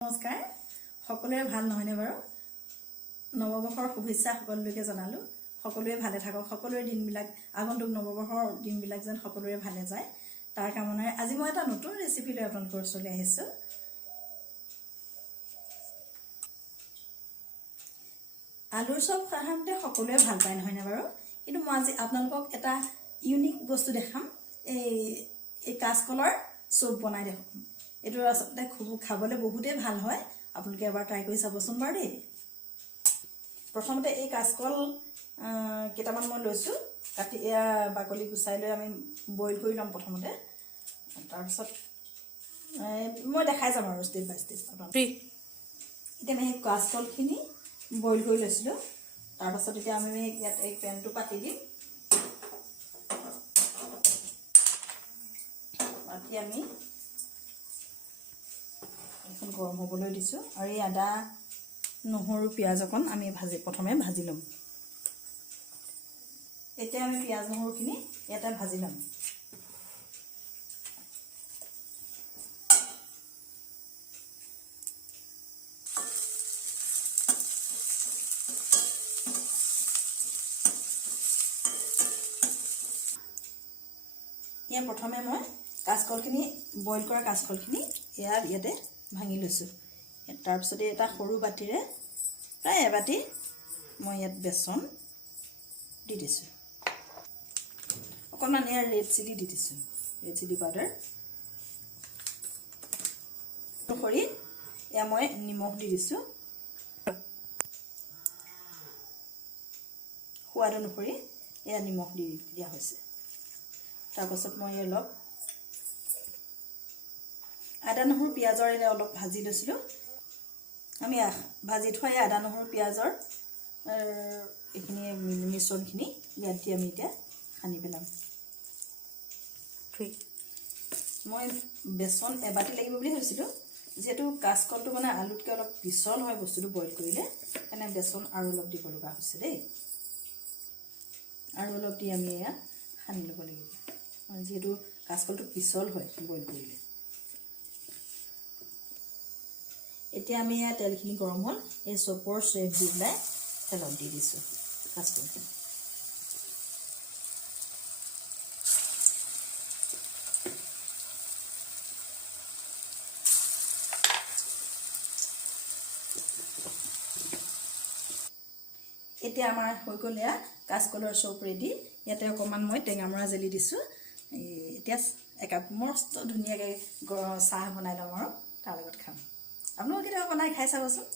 নমস্কাৰ সকলোৰে ভাল নহয়নে বাৰু নৱবৰ্ষৰ শুভেচ্ছা সকলোকে জনালো সকলোৱে ভালে থাকক সকলোৰে দিনবিলাক আগন্তুক নৱবৰ্ষৰ দিনবিলাক যেন সকলোৰে ভালে যায় তাৰ কামনাৰে আজি মই এটা নতুন ৰেচিপি লৈ আপোনালোকৰ ওচৰলৈ আহিছো আলুৰ চপ সাধাৰণতে সকলোৱে ভাল পায় নহয়নে বাৰু কিন্তু মই আজি আপোনালোকক এটা ইউনিক বস্তু দেখাম এই কাঁচকলৰ চপ বনাই দেখাম এইটো আচলতে খুব খাবলৈ বহুতেই ভাল হয় আপোনালোকে এবাৰ ট্ৰাই কৰি চাবচোন বাৰু দেই প্ৰথমতে এই কাঁচকল কেইটামান মই লৈছোঁ কাটি এয়া বাকলি গুচাই লৈ আমি বইল কৰি ল'ম প্ৰথমতে তাৰপিছত মই দেখাই যাম আৰু ষ্টেপ বাই ষ্টেপ এতিয়া আমি সেই কাঁচকলখিনি বইল কৰি লৈছিলোঁ তাৰপাছত এতিয়া আমি ইয়াত এই পেনটো পাতি দিম পাতি আমি এখন গৰম হ'বলৈ দিছোঁ আৰু এই আদা নহৰু পিঁয়াজ অকণ আমি প্ৰথমে ভাজি ল'ম এতিয়া আমি পিঁয়াজ নহৰুখিনি ইয়াতে ভাজি ল'ম ইয়াত প্ৰথমে মই কাঁচকলখিনি বইল কৰা কাঁচকলখিনি ইয়াতে ভাঙি লৈছোঁ তাৰপিছতে এটা সৰু বাতিৰে প্ৰায় এবাতি মই ইয়াত বেচন দি দিছোঁ অকণমান ইয়াত ৰেড চিলি দি দিছোঁ ৰেড চিলি পাউডাৰ অনুসৰি এয়া মই নিমখ দি দিছোঁ সোৱাদ অনুসৰি এয়া নিমখ দি দিয়া হৈছে তাৰপাছত মই অলপ আদা নহৰু পিঁয়াজৰ অলপ ভাজি লৈছিলোঁ আমি ভাজি থোৱা এই আদা নহৰু পিঁয়াজৰ এইখিনি মিশ্ৰণখিনি ইয়াত দি আমি এতিয়া সানি পেলাম মই বেচন এবাতি লাগিব বুলি ভাবিছিলোঁ যিহেতু কাঁচকলটো মানে আলুতকৈ অলপ পিছল হয় বস্তুটো বইল কৰিলে সেইকাৰণে বেচন আৰু অলপ দিব লগা হৈছে দেই আৰু অলপ দি আমি এয়া সানি ল'ব লাগিব যিহেতু কাঁচকলটো পিছল হয় বইল কৰিলে এতিয়া আমি ইয়াত তেলখিনি গৰম হ'ল এই চপৰ শ্বেপ দি পেলাই তেলত দি দিছোঁ কাঁচকলখিনি এতিয়া আমাৰ হৈ গ'ল এয়া কাঁচকলৰ চপ ৰেডি ইয়াতে অকণমান মই টেঙামৰা জেলি দিছোঁ এতিয়া একাপ মস্ত ধুনীয়াকৈ চাহ বনাই ল'ম আৰু তাৰ লগত খাম আপোনালোকে কেতিয়াবা বনাই খাই চাবচোন